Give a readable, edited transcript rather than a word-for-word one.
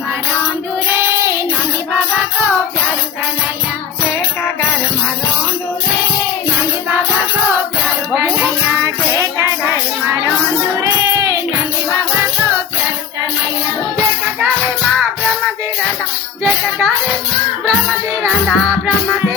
में रोंदू रे नंदी बाबा को प्यारू कन्हैया। ठेका घर में रोंदू रे नंदी बाबा को प्यारू कन्हैया। ठेका घर में रोंदू रे नंदी बाबा को प्यारू कन्हैया। ठेका घर में ब्रह्म जी रंधा, ठेका घर में ब्रह्म जी रंधा, ब्रह्म जी